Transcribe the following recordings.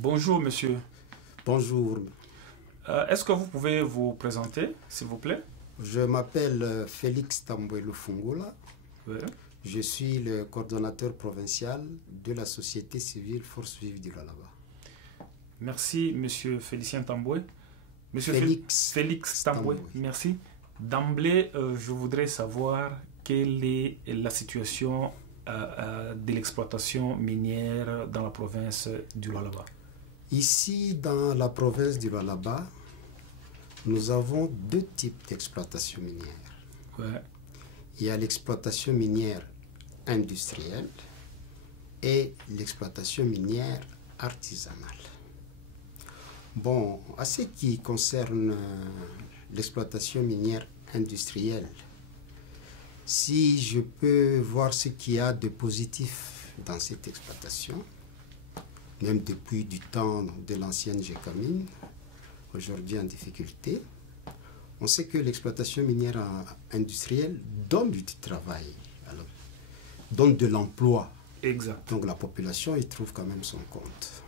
Bonjour monsieur. Bonjour, Est-ce que vous pouvez vous présenter, s'il vous plaît? je m'appelle Félix Tambouelou Fungula. Oui. Je suis le coordonnateur provincial de la société civile Force Vive du Lualaba. Merci monsieur Félicien Tamboué. Monsieur Félix Tamboué, merci. D'emblée, je voudrais savoir quelle est la situation de l'exploitation minière dans la province du Lualaba. Ici, dans la province du Lualaba, nous avons deux types d'exploitation minière. Ouais. Il y a l'exploitation minière industrielle et l'exploitation minière artisanale. Bon, à ce qui concerne l'exploitation minière industrielle, si je peux voir ce qu'il y a de positif dans cette exploitation, même depuis du temps de l'ancienne Gécamine, aujourd'hui en difficulté, on sait que l'exploitation minière industrielle donne du travail, alors, donne de l'emploi. Exact. Donc la population y trouve quand même son compte.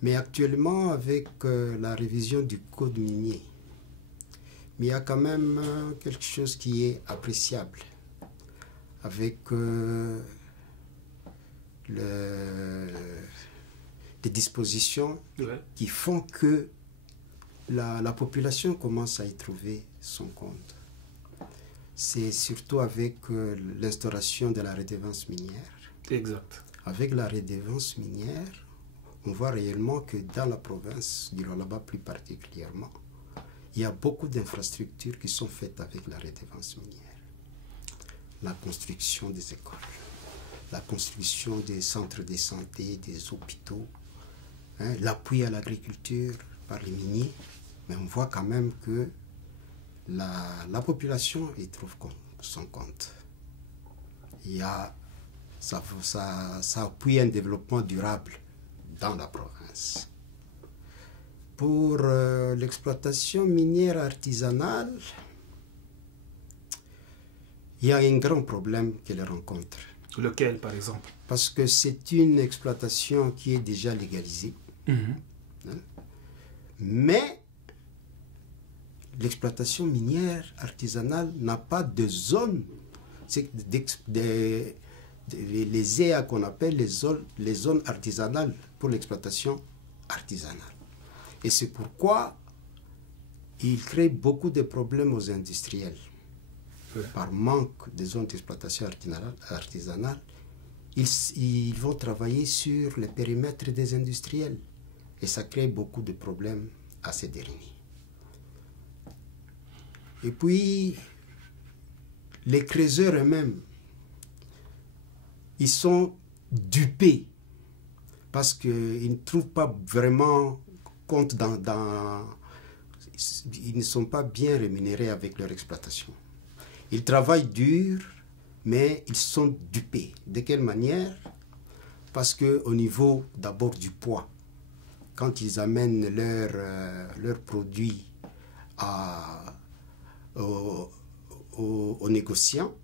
Mais actuellement, avec la révision du code minier, il y a quand même quelque chose qui est appréciable. Avec des dispositions qui font que la population commence à y trouver son compte. C'est surtout avec l'instauration de la redevance minière. Exact. Avec la redevance minière, on voit réellement que dans la province du Lualaba plus particulièrement, il y a beaucoup d'infrastructures qui sont faites avec la redevance minière. La construction des écoles, la construction des centres de santé, des hôpitaux, l'appui à l'agriculture par les miniers, mais on voit quand même que la population y trouve son compte. Ça appuie un développement durable dans la province. Pour l'exploitation minière artisanale, il y a un grand problème qu'elle rencontre. Lequel, par exemple? Parce que c'est une exploitation qui est déjà légalisée. Mais l'exploitation minière artisanale n'a pas de zone, les EA qu'on appelle les zones artisanales pour l'exploitation artisanale. Et c'est pourquoi il crée beaucoup de problèmes aux industriels. Par manque de zones d'exploitation artisanale, ils vont travailler sur le périmètre des industriels. Et ça crée beaucoup de problèmes à ces derniers. Et puis, les creuseurs eux-mêmes, ils sont dupés parce qu'ils ne trouvent pas vraiment compte ils ne sont pas bien rémunérés avec leur exploitation. Ils travaillent dur, mais ils sont dupés. De quelle manière? Parce qu'au niveau d'abord du poids, quand ils amènent leurs produits aux négociants,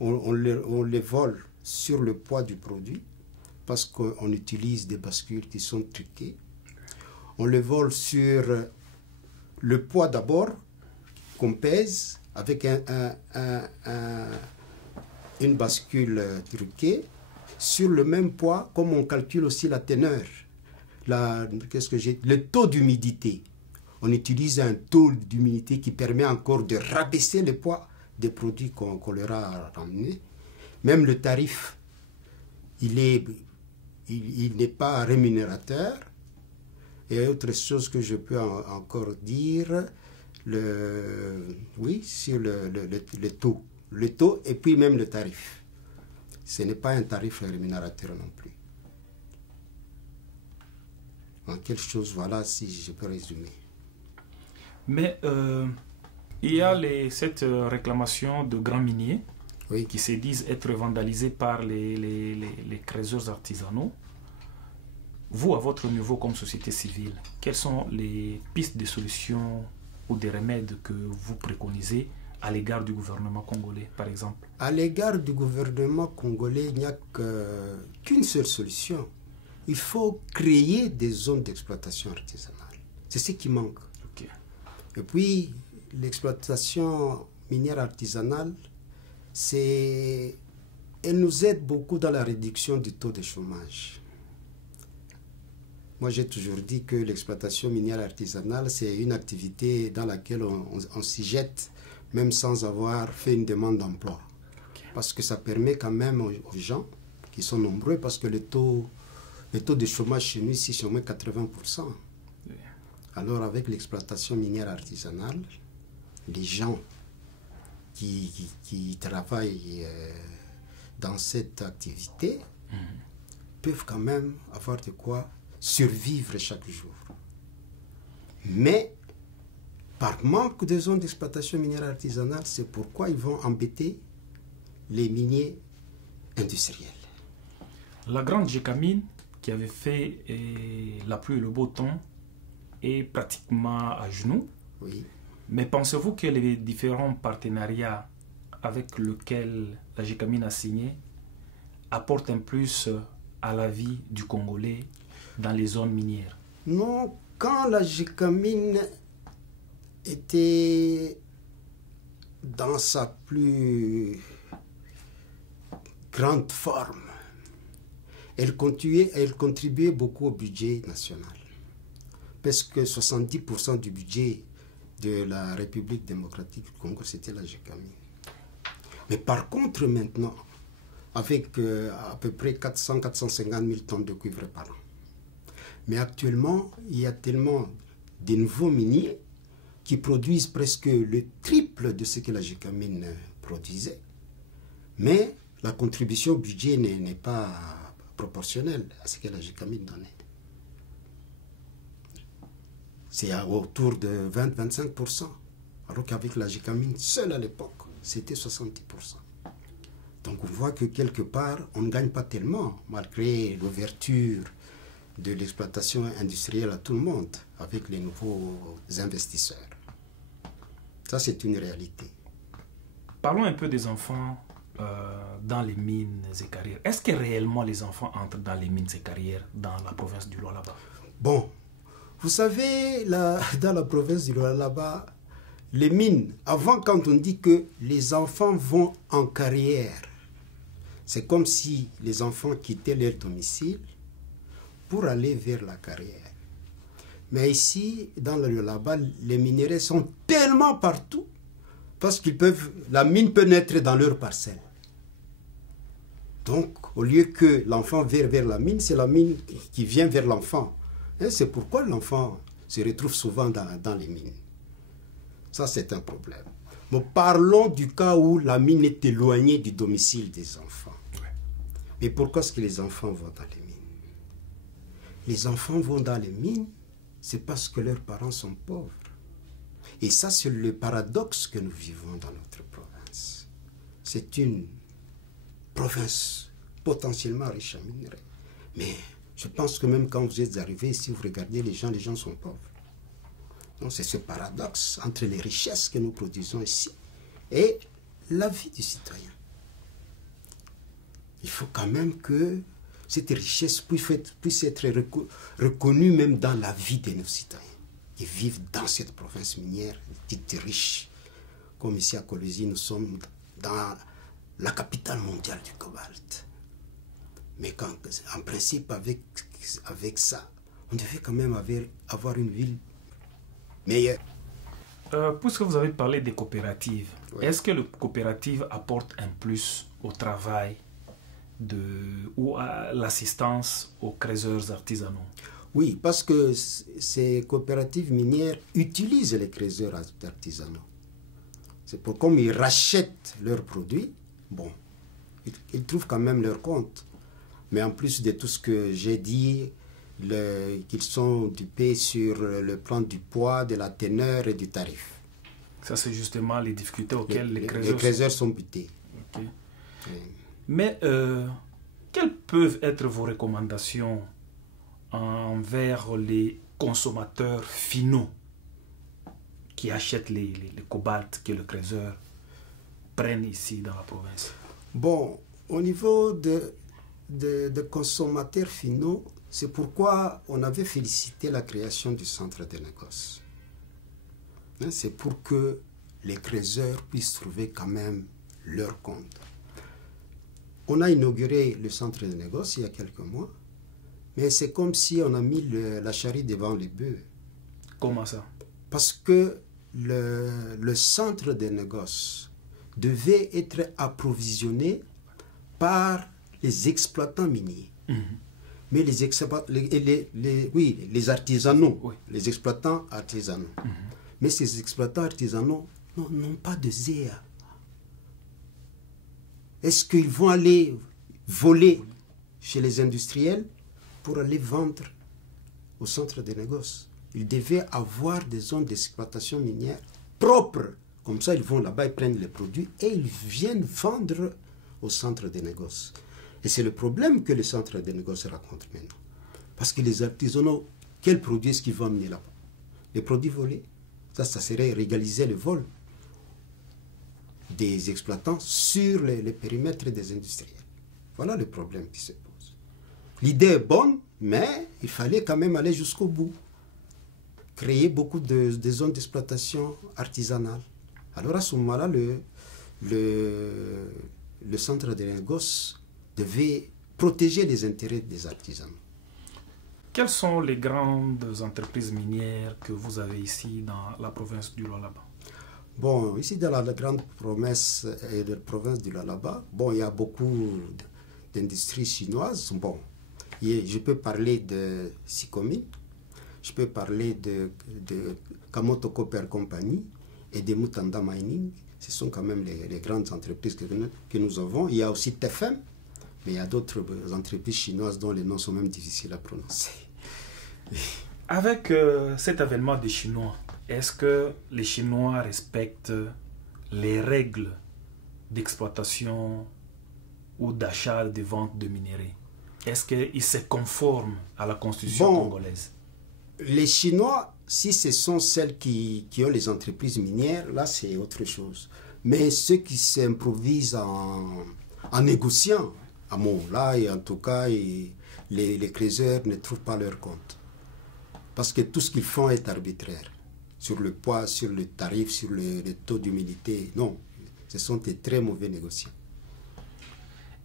on les vole sur le poids du produit parce qu'on utilise des bascules qui sont truquées. On les vole sur le poids d'abord qu'on pèse avec une bascule truquée. Sur le même poids, comme on calcule aussi la teneur, le taux d'humidité. On utilise un taux d'humidité qui permet encore de rabaisser le poids des produits qu'on leur a ramenés. Même le tarif, il n'est pas rémunérateur. Et autre chose que je peux encore dire, sur le taux. Le taux et puis même le tarif. Ce n'est pas un tarif rémunérateur non plus. En quelque chose, voilà, si je peux résumer. Mais il y a cette réclamation de grands miniers qui se disent être vandalisés par les creuseurs artisanaux. Vous, à votre niveau comme société civile, quelles sont les pistes de solutions ou des remèdes que vous préconisez à l'égard du gouvernement congolais, par exemple? À l'égard du gouvernement congolais, il n'y a qu'une seule solution, Il faut créer des zones d'exploitation artisanale. C'est ce qui manque. Okay. Et puis, l'exploitation minière artisanale, elle nous aide beaucoup dans la réduction du taux de chômage. Moi, j'ai toujours dit que l'exploitation minière artisanale, c'est une activité dans laquelle on s'y jette, même sans avoir fait une demande d'emploi. Okay. Parce que ça permet quand même aux gens, qui sont nombreux, parce que le taux de chômage chez nous, ici, c'est au moins 80%. Oui. Alors, avec l'exploitation minière artisanale, les gens qui travaillent dans cette activité peuvent quand même avoir de quoi survivre chaque jour. Mais, par manque de zones d'exploitation minière artisanale, c'est pourquoi ils vont embêter les miniers industriels. La grande Gécamine, qui avait fait la pluie et le beau temps, est pratiquement à genoux. Oui. Mais pensez-vous que les différents partenariats avec lesquels la Gécamine a signé apportent un plus à la vie du Congolais dans les zones minières? Non, quand la Gécamine était dans sa plus grande forme, elle contribuait beaucoup au budget national. Parce que 70% du budget de la République démocratique du Congo, c'était la Gécamine. Mais par contre, maintenant, avec à peu près 400-450 000 tonnes de cuivre par an, mais actuellement, il y a tellement de nouveaux miniers qui produisent presque le triple de ce que la Gécamine produisait. Mais la contribution au budget n'est pas proportionnelle à ce que la Gécamine donnait. C'est autour de 20-25%. Alors qu'avec la Gécamine, seule à l'époque, c'était 70%. Donc on voit que quelque part, on ne gagne pas tellement, malgré l'ouverture de l'exploitation industrielle à tout le monde, avec les nouveaux investisseurs. Ça, c'est une réalité. Parlons un peu des enfants dans les mines et carrières. Est-ce que réellement les enfants entrent dans les mines et carrières dans la province du Lualaba? Bon, vous savez, dans la province du Lualaba, les mines, avant, quand on dit que les enfants vont en carrière, c'est comme si les enfants quittaient leur domicile pour aller vers la carrière. Mais ici, dans le Lualaba, les minerais sont tellement partout parce la mine peut naître dans leur parcelle. Donc, au lieu que l'enfant vienne vers la mine, c'est la mine qui vient vers l'enfant. Et c'est pourquoi l'enfant se retrouve souvent dans les mines. Ça, c'est un problème. Mais parlons du cas où la mine est éloignée du domicile des enfants. Mais pourquoi est-ce que les enfants vont dans les mines? Les enfants vont dans les mines, c'est parce que leurs parents sont pauvres. Et ça, c'est le paradoxe que nous vivons dans notre province. C'est une province potentiellement riche en minerais. Mais je pense que même quand vous êtes arrivés, si vous regardez les gens sont pauvres. Donc c'est ce paradoxe entre les richesses que nous produisons ici et la vie du citoyen. Il faut quand même que cette richesse puisse être reconnue même dans la vie de nos citoyens qui vivent dans cette province minière dite riche. Comme ici à Kolwezi, nous sommes dans la capitale mondiale du cobalt. Mais en principe, avec ça, on devait quand même avoir une ville meilleure. Puisque vous avez parlé des coopératives, oui. Est-ce que les coopératives apportent un plus au travail ou à l'assistance aux creuseurs artisanaux? Oui, parce que ces coopératives minières utilisent les creuseurs artisanaux. C'est pour comme ils rachètent leurs produits, bon, ils trouvent quand même leur compte. Mais en plus de tout ce que j'ai dit, qu'ils sont dupés sur le plan du poids, de la teneur et du tarif. Ça, c'est justement les difficultés auxquelles les creuseurs sont butés. Okay. Oui. Mais quelles peuvent être vos recommandations envers les consommateurs finaux qui achètent les cobaltes que le creuseur prennent ici dans la province? Bon, au niveau de consommateurs finaux, C'est pourquoi on avait félicité la création du centre de négoce. C'est pour que les creuseurs puissent trouver quand même leur compte. On a inauguré le centre de négoce il y a quelques mois, mais c'est comme si on a mis la charrue devant les bœufs. Comment ça? Parce que le centre de négoce devait être approvisionné par les exploitants miniers. Mais les artisanaux, les exploitants artisanaux. Mais ces exploitants artisanaux n'ont pas de ZEA. Est-ce qu'ils vont aller voler chez les industriels pour aller vendre au centre de négoce? Ils devaient avoir des zones d'exploitation minière propres. Comme ça, ils vont là-bas, ils prennent les produits et ils viennent vendre au centre de négoce. Et c'est le problème que le centre de négoce rencontre maintenant. Parce que les artisanaux, quels produits est-ce qu'ils vont amener là-bas? Les produits volés. Ça serait régaliser le vol des exploitants sur les périmètres des industriels. Voilà le problème qui se pose. L'idée est bonne, mais il fallait quand même aller jusqu'au bout. Créer beaucoup de zones d'exploitation artisanale. Alors à ce moment-là, le centre de négoce devait protéger les intérêts des artisans. Quelles sont les grandes entreprises minières que vous avez ici dans la province du Lualaba? Bon, ici dans la grande province du Lualaba, bon, il y a beaucoup d'industries chinoises. Bon, je peux parler de Sikomin, je peux parler de Kamoto Copper Company et de Mutanda Mining. Ce sont quand même les grandes entreprises que nous avons. Il y a aussi TFM, mais il y a d'autres entreprises chinoises dont les noms sont même difficiles à prononcer. Avec cet avènement des Chinois, est-ce que les Chinois respectent les règles d'exploitation ou d'achat, de vente de minerais? Est-ce qu'ils se conforment à la constitution congolaise? Les Chinois, si ce sont celles qui ont les entreprises minières, là c'est autre chose. Mais ceux qui s'improvisent en négociant, là, et en tout cas, les creuseurs ne trouvent pas leur compte. Parce que tout ce qu'ils font est arbitraire. Sur le poids, sur le tarif, sur le taux d'humidité. Non, ce sont des très mauvais négociants.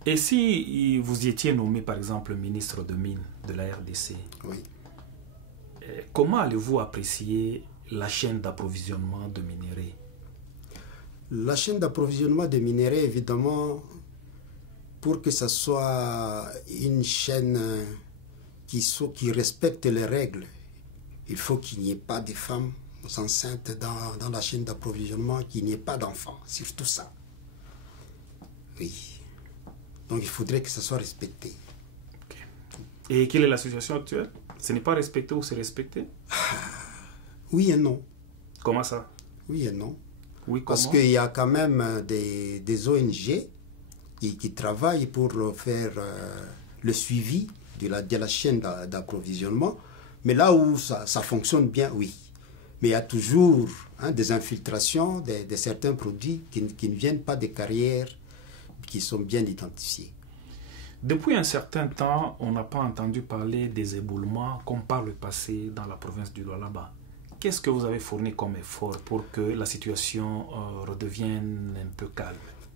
Et si vous étiez nommé, par exemple, ministre de Mines de la RDC, oui. Comment allez-vous apprécier la chaîne d'approvisionnement de minerais? La chaîne d'approvisionnement de minerais, évidemment, pour que ce soit une chaîne qui respecte les règles, il faut qu'il n'y ait pas de femmes enceintes dans la chaîne d'approvisionnement, qu'il n'y ait pas d'enfants, surtout ça. Oui. Donc il faudrait que ça soit respecté. Okay. Et quelle est la situation actuelle? Ce n'est pas respecté ou c'est respecté? Oui et non. Comment ça? Oui et non. Oui, parce qu'il y a quand même des ONG qui travaillent pour faire le suivi de la chaîne d'approvisionnement. Mais là où ça fonctionne bien, oui. Mais il y a toujours des infiltrations de certains produits qui ne viennent pas des carrières qui sont bien identifiées. Depuis un certain temps, on n'a pas entendu parler des éboulements comme par le passé dans la province du Lualaba. Qu'est-ce que vous avez fourni comme effort pour que la situation redevienne un peu calme?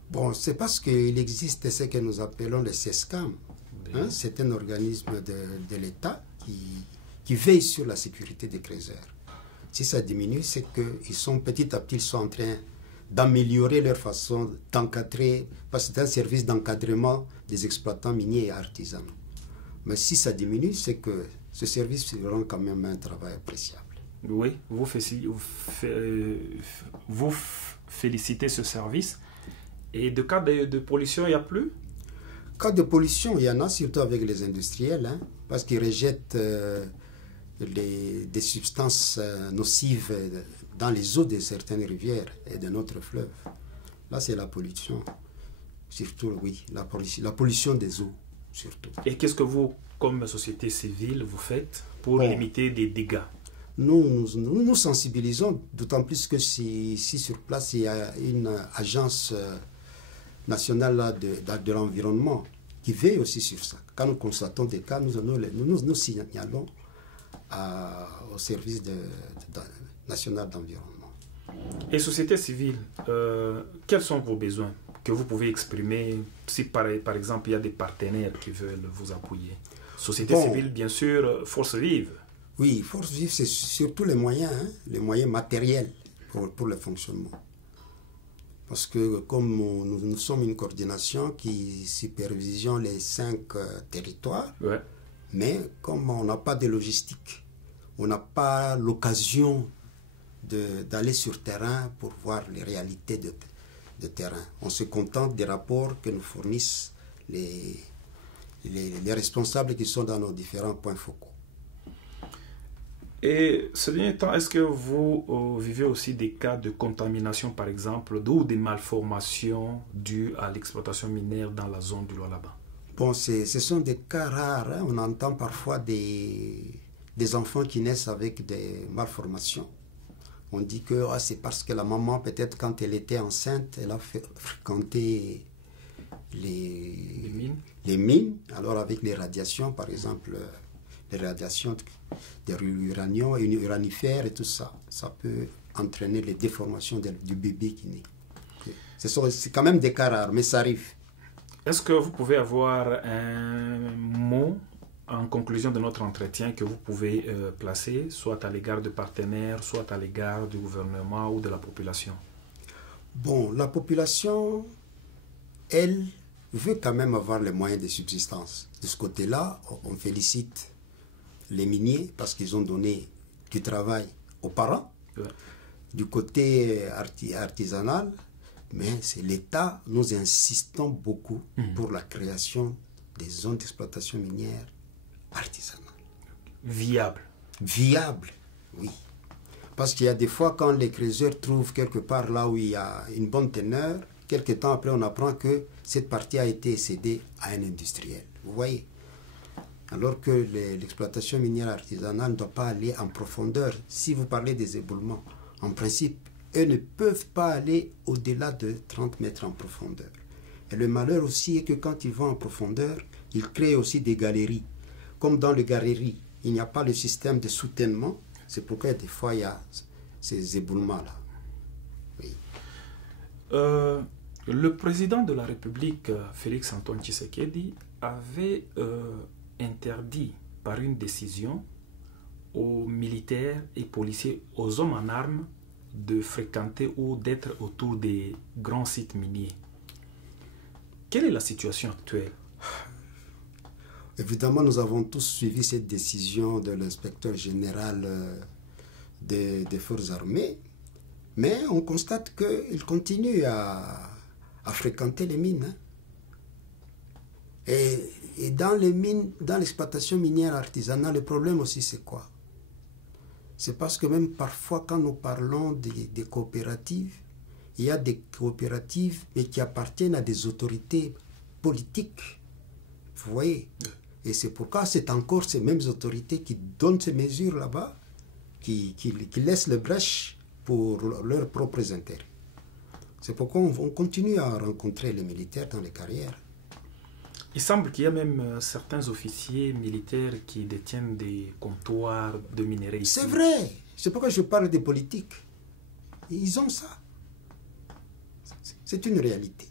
Bon, c'est parce qu'il existe ce que nous appelons le CESCAM. C'est un organisme de l'État qui veille sur la sécurité des creuseurs. Si ça diminue, c'est qu'ils sont petit à petit en train d'améliorer leur façon d'encadrer, parce que c'est un service d'encadrement des exploitants miniers et artisans. Mais si ça diminue, c'est que ce service rend quand même un travail appréciable. Oui, vous félicitez ce service. Et de cas de pollution, il n'y a plus? Cas de pollution, il y en a, surtout avec les industriels, parce qu'ils rejettent des substances nocives dans les eaux de certaines rivières et de notre fleuve. Là, c'est la pollution. Surtout, oui, la pollution des eaux, surtout. Et qu'est-ce que vous, comme société civile, vous faites pour limiter des dégâts? Nous sensibilisons, d'autant plus que ici sur place, il y a une agence nationale de l'environnement qui veille aussi sur ça. Quand nous constatons des cas, nous signalons au service national d'environnement. Et société civile, quels sont vos besoins que vous pouvez exprimer si par exemple il y a des partenaires qui veulent vous appuyer? Société civile, bien sûr, force vive. Oui, force vive, c'est surtout les moyens matériels pour le fonctionnement. Parce que comme nous sommes une coordination qui supervisionne les 5 territoires, ouais. Mais comme on n'a pas de logistique, on n'a pas l'occasion d'aller sur terrain pour voir les réalités de terrain. On se contente des rapports que nous fournissent les responsables qui sont dans nos différents points focaux. Et ce dernier temps, est-ce que vous vivez aussi des cas de contamination, par exemple, ou des malformations dues à l'exploitation minière dans la zone du Lualaba? Bon, ce sont des cas rares. Hein. On entend parfois des enfants qui naissent avec des malformations. On dit que c'est parce que la maman, peut-être quand elle était enceinte, elle a fréquenté les mines. Alors avec les radiations, par exemple, les radiations de l'uranium, uranifère et tout ça, ça peut entraîner les déformations du bébé qui naît. C'est quand même des cas rares, mais ça arrive. Est-ce que vous pouvez avoir un mot en conclusion de notre entretien que vous pouvez placer, soit à l'égard de partenaires, soit à l'égard du gouvernement ou de la population? Bon, la population, elle, veut quand même avoir les moyens de subsistance. De ce côté-là, on félicite les miniers parce qu'ils ont donné du travail aux parents. Ouais. Du côté artisanal, mais c'est l'État, nous insistons beaucoup pour la création des zones d'exploitation minière artisanale. Viable. Viable, oui. Parce qu'il y a des fois quand les creuseurs trouvent quelque part là où il y a une bonne teneur, quelques temps après on apprend que cette partie a été cédée à un industriel. Vous voyez? Alors que l'exploitation minière artisanale ne doit pas aller en profondeur. Si vous parlez des éboulements, en principe, eux ne peuvent pas aller au-delà de 30 mètres en profondeur. Et le malheur aussi est que quand ils vont en profondeur, ils créent aussi des galeries. Comme dans les galeries, il n'y a pas le système de soutènement. C'est pourquoi des fois il y a ces éboulements-là. Oui. Le président de la République, Félix-Antoine Tshisekedi, avait interdit par une décision aux militaires et policiers, aux hommes en armes, de fréquenter ou d'être autour des grands sites miniers. Quelle est la situation actuelle? Évidemment, nous avons tous suivi cette décision de l'inspecteur général des forces armées, mais on constate qu'il continue à fréquenter les mines. Hein. Et dans les mines, dans l'exploitation minière artisanale, le problème aussi c'est quoi? C'est parce que même parfois quand nous parlons des coopératives, il y a des coopératives mais qui appartiennent à des autorités politiques. Vous voyez? Et c'est pourquoi c'est encore ces mêmes autorités qui donnent ces mesures là-bas, qui laissent les brèches pour leurs propres intérêts. C'est pourquoi on continue à rencontrer les militaires dans les carrières. Il semble qu'il y a même certains officiers militaires qui détiennent des comptoirs de minerais ici. C'est vrai. C'est pourquoi je parle des politiques. Ils ont ça. C'est une réalité.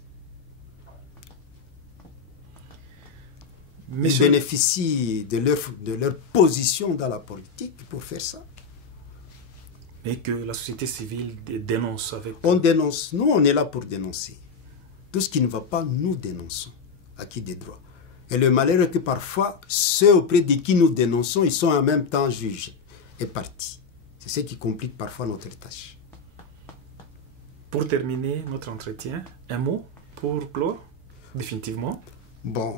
Ils bénéficient de leur position dans la politique pour faire ça. Et que la société civile dénonce avec... On dénonce. Nous, on est là pour dénoncer. Tout ce qui ne va pas, nous dénonçons. Acquis des droits. Et le malheur est que parfois, ceux auprès de qui nous dénonçons, ils sont en même temps jugés et partis. C'est ce qui complique parfois notre tâche. Pour terminer notre entretien, un mot pour clore, définitivement? Bon,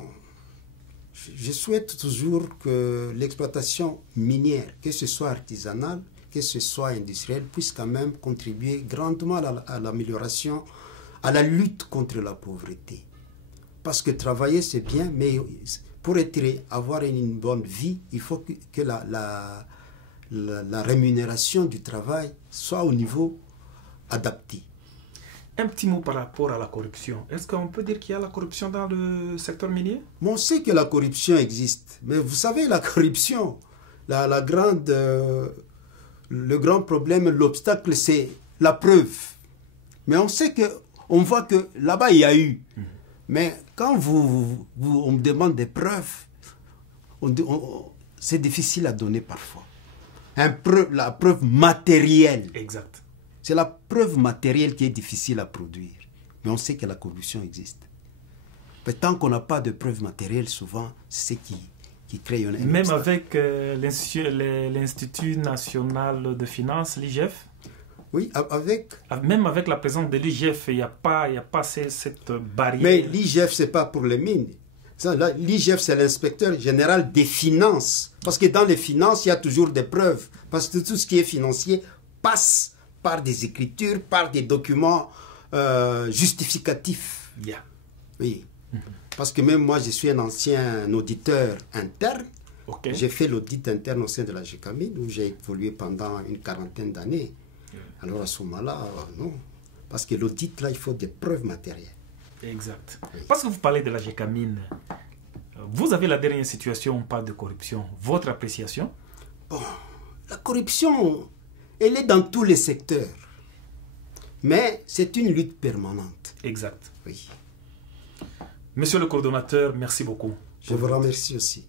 je souhaite toujours que l'exploitation minière, que ce soit artisanale, que ce soit industrielle, puisse quand même contribuer grandement à l'amélioration, à la lutte contre la pauvreté. Parce que travailler, c'est bien, mais pour avoir une bonne vie, il faut que la rémunération du travail soit au niveau adapté. Un petit mot par rapport à la corruption. Est-ce qu'on peut dire qu'il y a la corruption dans le secteur minier? On sait que la corruption existe. Mais vous savez, la corruption, le grand problème, l'obstacle, c'est la preuve. Mais on voit que là-bas, il y a eu. Mais quand on me demande des preuves, c'est difficile à donner parfois. La preuve matérielle. Exact. C'est la preuve matérielle qui est difficile à produire. Mais on sait que la corruption existe. Mais tant qu'on n'a pas de preuve matérielle, souvent, c'est ce qui crée une... Même avec l'Institut national de finances, l'IGF? Oui, Même avec la présence de l'IGF, il n'y a pas cette barrière. Mais l'IGF, ce n'est pas pour les mines. L'IGF, c'est l'inspecteur général des finances. Parce que dans les finances, il y a toujours des preuves. Parce que tout ce qui est financier passe par des écritures, par des documents justificatifs. Yeah. Oui. Parce que même moi, je suis un ancien auditeur interne. Okay. J'ai fait l'audit interne au sein de la GECAMINE, où j'ai évolué pendant une quarantaine d'années. Alors à ce moment-là, non. Parce que l'audit, là, il faut des preuves matérielles. Exact. Oui. Parce que vous parlez de la GECAMINE, vous avez la dernière situation, on parle de corruption. Votre appréciation? Bon, la corruption, elle est dans tous les secteurs. Mais c'est une lutte permanente. Exact. Oui. Monsieur le coordonnateur, merci beaucoup. Je vous remercie aussi.